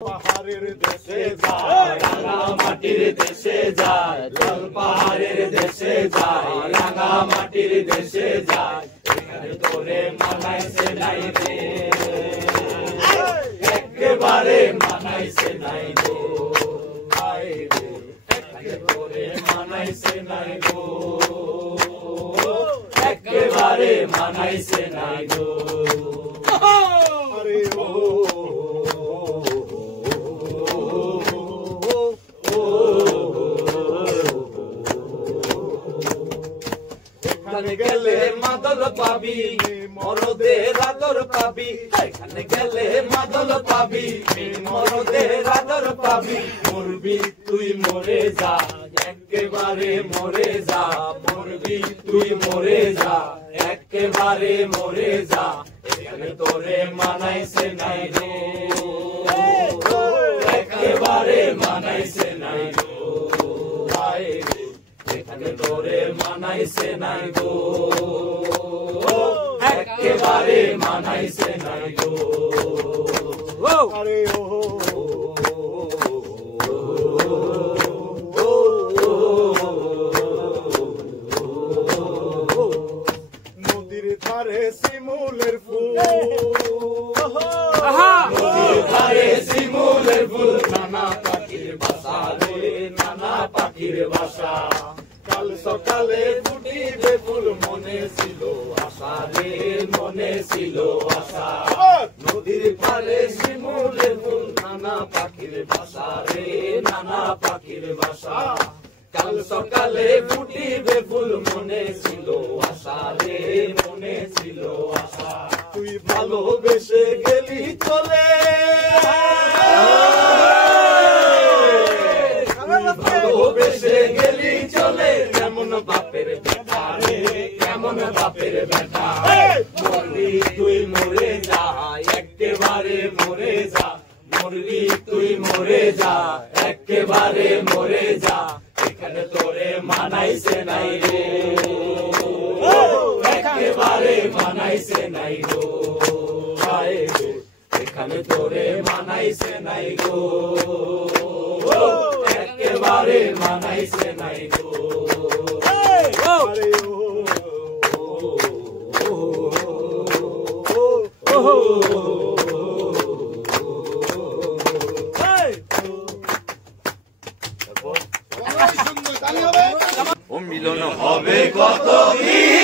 পাহাড়ের দেশে যায় রাঙা মাটির দেশে যায়, জল পাহাড়ের দেশে যায় রাঙা মাটির দেশে যায়, এখানে তোরে মানাইছে নাই রে, একেবারে মানাইছে নাই গো, এখানে তোরে মানাইছে নাই গো, একেবারে মানাইছে নাই গো। আরে ও এখানে গেলে মাদল পাবি, মরদের আদর পাবি, এখানে গেলে মাদল পাবি, মরদের আদর পাবি, মরবি তুই মরে যা, একেবারে মরে যা, মরবি তুই মরে যা, একেবারে মরে যা, এখানে তোরে মানাইছে নাই রে, একেবারে মানাইছে নাই গো, এখানে তোরে মানাইছে নাই গো, একেবারে মানাইছে নাই গো। আরে ও নদীর ধারে শিমুলের ফুল, নদীর ধারে শিমুলের ফুল, নানা পাখির বাসা রে, নানা পাখির বাসা, কাল সকালে ফুটিবে ফুল, মনে ছিল আশা রে, মনে ছিল আশা, নদীর পারে শিমুলের ফুল, নানা পাখির বাসা রে, নানা পাখির বাসা, কাল সকালে ফুটিবে ফুল, মনে ছিল আশা রে, মনে ছিল আশা, তুই ভালোবেসে গেলি চলে, ভালোবেসে গেলি চলে, কেমন বাপের বেটা রে, কেমন বাপের বেটা, মরবি তুই মরে যা, একেবারে মরে যা, মরবি তুই মরে যা, একেবারে মরে যা, এখানে তোরে মানাইছে নাই রে, একেবারে মানাইছে নাই গো, এখানে তোরে মানাইছে নাই গো, একেবারে মানাইছে নাই গো। আরে ও মিলন হবে কত দিন।